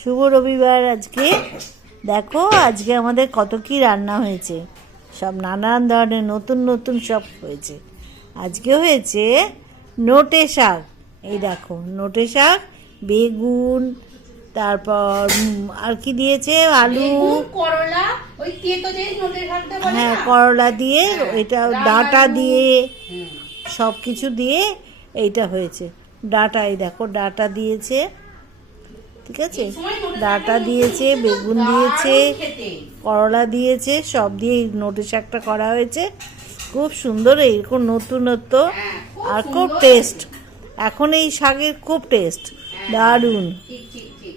শুভ রবিবার আজকে। দেখো আজকে আমাদের কত কি রান্না হয়েছে। সব নানান ধরনের নতুন নতুন সব হয়েছে। আজকে হয়েছে নোটে শাক। এই দেখো নোটে শাক বেগুন তারপর আর কি দিয়েছে? আলু। করলা ওই হ্যাঁ করলা দিয়ে এটা ডাল ডাটা দিয়ে সব কিছু দিয়ে এইটা হয়েছে। ডাটা এই দেখো ডাটা দিয়েছে। ঠিক আছে? ডাটা দিয়েছে বেগুন দিয়েছে করলা দিয়েছে সব দিয়ে এই নোটে শাকটা করা হয়েছে। খুব সুন্দর এইরকম নতুনত্ব আর খুব টেস্ট। এখন এই শাকের খুব টেস্ট। দারুণ।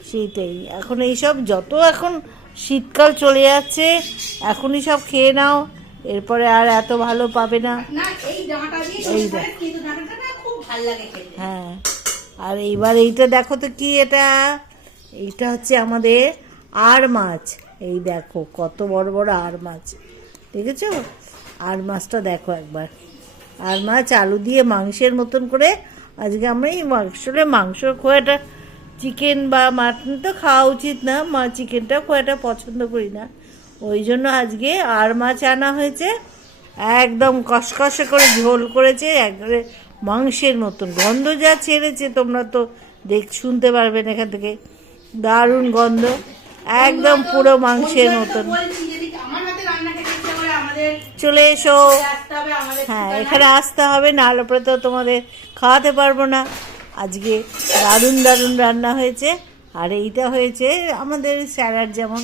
সেটাই। এখন এইসব যত এখন শীতকাল চলে যাচ্ছে এখনই সব খেয়ে নাও। এরপরে আর এত ভালো পাবে না। এই হ্যাঁ। আর এইবার এইটা দেখো তো কি এটা? এইটা হচ্ছে আমাদের আর মাছ। এই দেখো, কত বড় বড় আর মাছ। দেখেছ? আর মাছটা দেখো একবার। আর মাছ আলু দিয়ে মাংসের মতন করে আজকে আমরা এই আসলে মাংস একটা চিকেন বা মাটন তো খাওয়া উচিত না, মা চিকেনটা একটা পছন্দ করি না। ওই জন্য আজকে আর মাছ আনা হয়েছে। একদম কষকষে করে ঝোল করেছে, একবারে মাংসের মতন। গন্ধ যা ছেড়েছে তোমরা তো দেখ, শুনতে পারবেন এখান থেকে। দারুণ গন্ধ একদম পুরো মাংসের মতন। চলে এসো। হ্যাঁ এখানে আসতে হবে নাহলে পরে তো তোমাদের খাওয়াতে পারব না। আজকে দারুণ দারুণ রান্না হয়েছে আর এইটা হয়েছে আমাদের স্যালাড যেমন।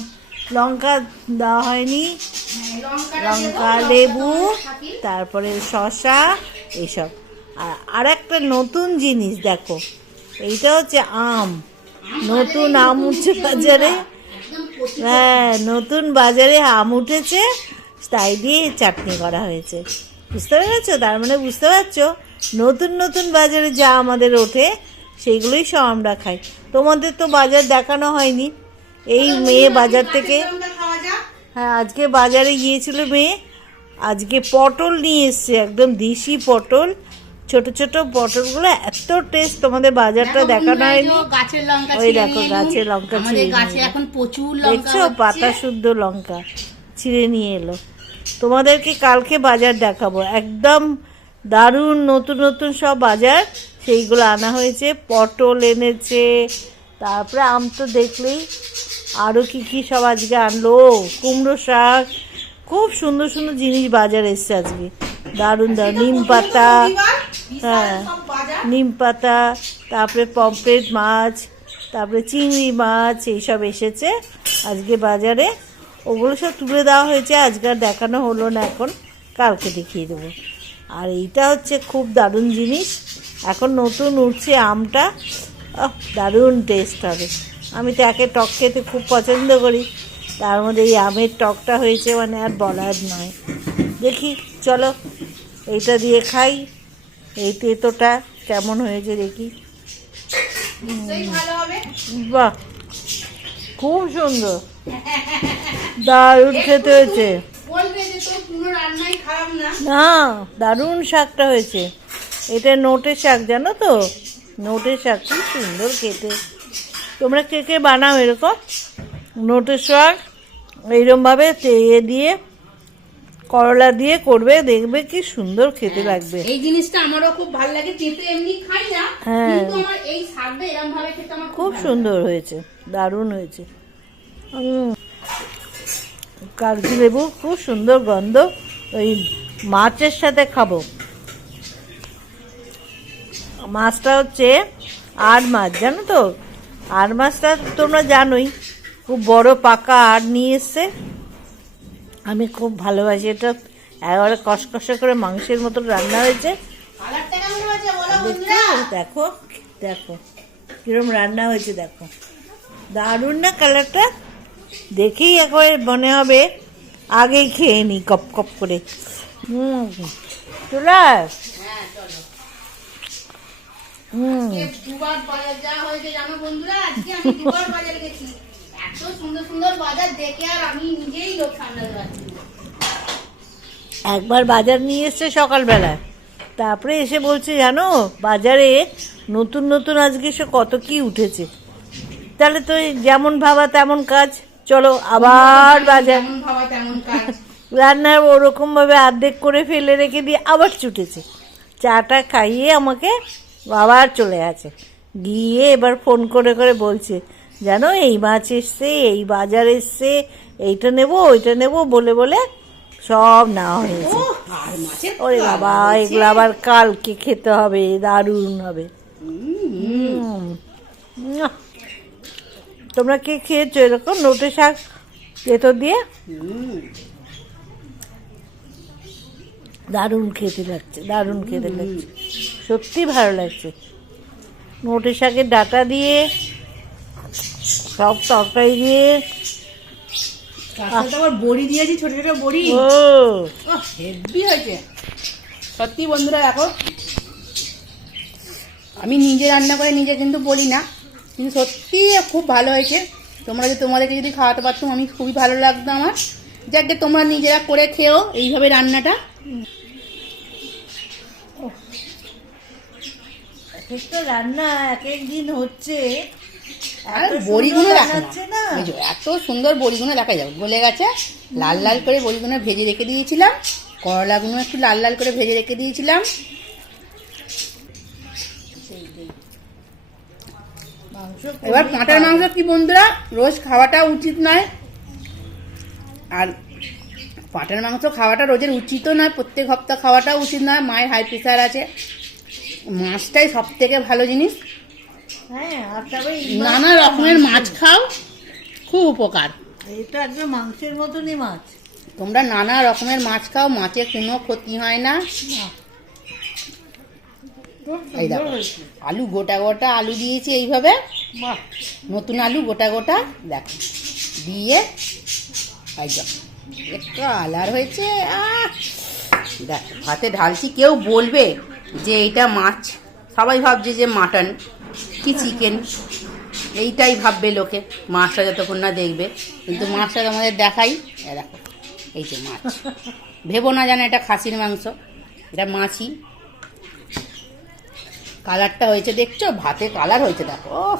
লঙ্কা দেওয়া হয়নি হ্যাঁ, লঙ্কা লেবু তারপরে শসা এসব। আর আর একটা নতুন জিনিস দেখো এইটা হচ্ছে আম। নতুন আম উঠছে বাজারে। হ্যাঁ নতুন বাজারে আম উঠেছে তাই দিয়ে চাটনি করা হয়েছে। বুঝতে পেরেছ? তার মানে বুঝতে পারছ? নতুন নতুন বাজারে যা আমাদের ওঠে সেইগুলোই সব আমরা খাই। তোমাদের তো বাজার দেখানো হয়নি। এই মেয়ে বাজার থেকে হ্যাঁ আজকে বাজারে গিয়েছিল মেয়ে। আজকে পটল নিয়ে এসছে একদম দেশি পটল। ছোট ছোট পটলগুলো এত টেস্ট তোমাদের বাজারটা দেখো দেখানো হয়নি। লঙ্কা ওই দেখো, লঙ্কা গাছে এখন প্রচুর লঙ্কা দেখছ? পাতা শুদ্ধ লঙ্কা ছিঁড়ে নিয়ে এলো। তোমাদেরকে কালকে বাজার দেখাবো। একদম দারুণ নতুন নতুন সব বাজার। সেইগুলো আনা হয়েছে পটল এনেছে তারপরে আম তো দেখলেই আরও কি কি সব আজকে আনলো। কুমড়ো শাক খুব সুন্দর সুন্দর জিনিস বাজার এসছে আজকে। দারুণ দারুণ নিম পাতা হ্যাঁ নিম পাতা, তারপরে পমফ্রেট মাছ, তারপরে চিংড়ি মাছ, এইসব এসেছে। আজকে বাজারে ওগুলো সব তুলে দেওয়া হয়েছে, আজকে আর দেখানো হলো না এখন, কালকে দেখিয়ে দেবো। আর এইটা হচ্ছে খুব দারুণ জিনিস, এখন নতুন উঠছে আমটা। দারুণ টেস্ট হবে। আমি তো একে টক খেতে খুব পছন্দ করি, তার মধ্যে এই আমের টকটা হয়েছে মানে আর বলার নয়। দেখি, চলো, এইটা দিয়ে খাই। এই তেতোটা কেমন হয়েছে দেখি। বাহ খুব সুন্দর। দারুণ খেতে হয়েছে। না। না দারুণ শাকটা হয়েছে। এটা নোটের শাক জানো তো? নোটের শাক খুব সুন্দর খেতে। তোমরা কে কে বানাও এরকম? নোটের শাক এইরমভাবে ইয়ে দিয়ে করলা দিয়ে করবে দেখবে কি সুন্দর খেতে লাগবে। এই জিনিসটা আমারও খুব ভালো লাগে তেতো এমনি খাই না হ্যাঁ। কিন্তু আমার এই শাকটা এরকম ভাবে খেতে আমার খুব সুন্দর হয়েছে দারুণ হয়েছে। কাগজি লেবু খুব সুন্দর গন্ধ ওই মাছের সাথে খাব। মাছটা হচ্ছে আর মাছ জানো তো? আর মাছটা তোমরা জানোই খুব বড় পাকা আর নিয়ে এসছে। আমি খুব ভালোবাসি। এটা একেবারে কষকষে করে মাংসের মতো রান্না হয়েছে। দেখো দেখো, কিরম রান্না হয়েছে, দেখো। দারুণ না কালারটা? দেখেই একবারে মনে হবে আগেই খেয়ে নি, কপ কপ করে। হুম চলে চলো হুম বন্ধুরা? আজকে আমি বাজার গেছি। এত সুন্দর সুন্দর বাজার দেখে আর আমি নিজেই লোক সামলাতে পারছি একবার বাজার নিয়ে এসছে সকালবেলায়। তারপরে এসে বলছে জানো বাজারে নতুন নতুন আজকে সে কত কি উঠেছে। তাহলে তো যেমন ভাবা তেমন কাজ। চলো আবার বাজার। যেমন ভাবা তেমন রান্নার ওরকম ভাবে অর্ধেক করে ফেলে রেখে দিয়ে আবার ছুটেছে। চাটা খাইয়ে আমাকে আবার চলে আছে গিয়ে এবার ফোন করে করে বলছে জানো এই মাছ এসছে এই বাজার এসছে এইটা নেব ওইটা নেব বলে বলে সব নেওয়া হয়েছে। ওরে বাবা এগুলো আবার কালকে খেতে হবে দারুণ হবে। তোমরা কে খেয়েছো এরকম নোটে শাক এতো দিয়ে? দারুণ খেতে লাগছে দারুণ খেতে লাগছে। সত্যি ভালো লাগছে। নোটে শাকের ডাটা দিয়ে সব তরকারি দিয়ে। আবার বড়ি দিয়েছি ছোট ছোট বড়ি। ও। হেভি হয়েছে। সত্যি বন্ধুরা দেখো। আমি নিজে রান্না করে নিজে কিন্তু বলি না কিন্তু সত্যি খুব ভালো হয়েছে। তোমরা যে তোমাদেরকে যদি খাওয়াতে পারতাম আমি খুবই ভালো লাগতো আমার। যাকে তোমরা নিজেরা করে খেও এইভাবে রান্নাটা। একটা রান্না এক এক দিন হচ্ছে। আর বড়িগুলো না। যে এত সুন্দর বড়িগুলো দেখা যাবে। গলে গেছে। লাল লাল করে বড়িগুলো ভেজে রেখে দিয়েছিলাম। করলাগুলো একটু লাল লাল করে ভেজে রেখে দিয়েছিলাম। এবার কাঁটার মাংস কি বন্ধুরা? রোজ খাওয়াটা উচিত নয়। আর পাটার মাংস খাওয়াটা রোজের উচিতও নয়। প্রত্যেক সপ্তাহ খাওয়াটা উচিত নয়। মায়ের হাই প্রেশার আছে। মাছটাই সব থেকে ভালো জিনিস। নানা রকমের মাছ খাও খুব উপকার। এটা একদম মাংসের মতনই মাছ। তোমরা নানা রকমের মাছ খাও মাছের কোনো ক্ষতি হয় না। এই দেখো আলু গোটা গোটা আলু দিয়েছি এইভাবে। নতুন আলু গোটা গোটা দেখো দিয়ে এই একটু আলার হয়েছে! দেখো ভাতে ঢালছি কেউ বলবে যে এইটা মাছ সবাই ভাবছে যে মাটন। কি চিকেন এইটাই ভাববে লোকে। মাছটা যতক্ষণ না দেখবে। কিন্তু মাছটা আমাদের দেখাই। দেখো এই যে মাছ। ভেবো না জানো এটা খাসির মাংস। এটা মাছই কালারটা হয়েছে দেখছ? ভাতে কালার হয়েছে দেখো।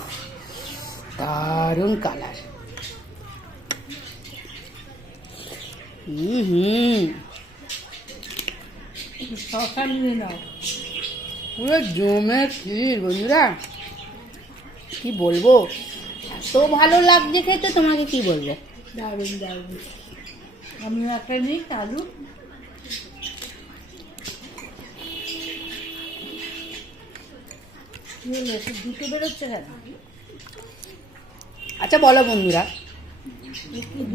দারুণ কালার। হুম হুম। শশা নিয়ে নাও। পুরো জমে ক্ষীর বন্ধুরা। কি বলব? এত ভালো লাগছে খেতে তোমাকে কি বলব? দারুণ একটা নিই আলু। দুটো বেরোচ্ছে কেন? আচ্ছা বলো বন্ধুরা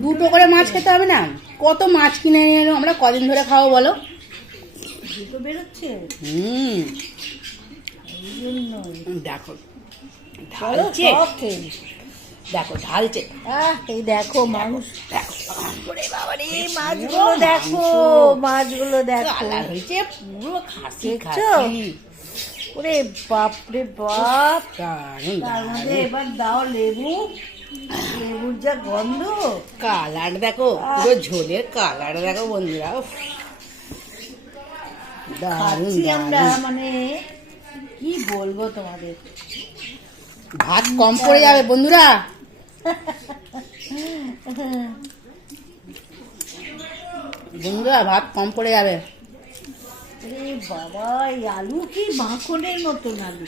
দুটো করে মাছ খেতে হবে না? কত মাছ কিনে নিয়ে এলো? আমরা কদিন ধরে খাব বলো? দুটো বেরোচ্ছে? হুম। দেখো ঢালছে। দেখো ঢালছে এই দেখো মানুষ। বাবারে, মাছগুলো দেখো মাছগুলো দেখো। কালার হয়েছে পুরো খাসি খাসি। ওরে বাপ। তার মধ্যে এবার দাও লেবু। লেবুর যা গন্ধ। কালার দেখো পুরো ঝোলের কালার দেখো বন্ধুরা। দারুণ আমরা মানে কি বলব তোমাদের? ভাত কম পড়ে যাবে বন্ধুরা। বন্ধুরা ভাত কম পড়ে যাবে। বাবা এই আলু কি মাখনের মতন আলু?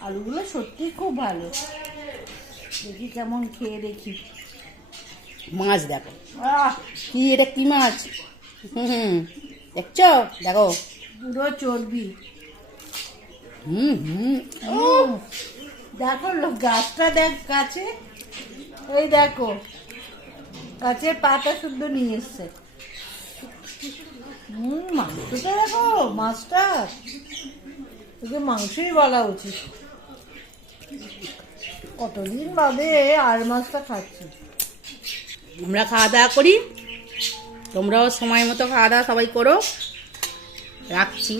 আলুগুলো সত্যি খুব ভালো। দেখি কেমন খেয়ে দেখি। মাছ দেখো। কি এটা কি মাছ? হুম হুম। দেখছ? দেখো। পুরো চর্বি। হুম হুম। দেখো গাছটা দেখ কাছে এই দেখো, গাছের পাতা শুদ্ধ নিয়ে এসছে। মাংসটা দেখো মাছটা তোকে মাংসই বলা উচিত। কতদিন বাদে আর মাছটা খাচ্ছি। আমরা খাওয়া দাওয়া করি। তোমরাও সময় মতো খাওয়া দাওয়া সবাই করো। রাখছি।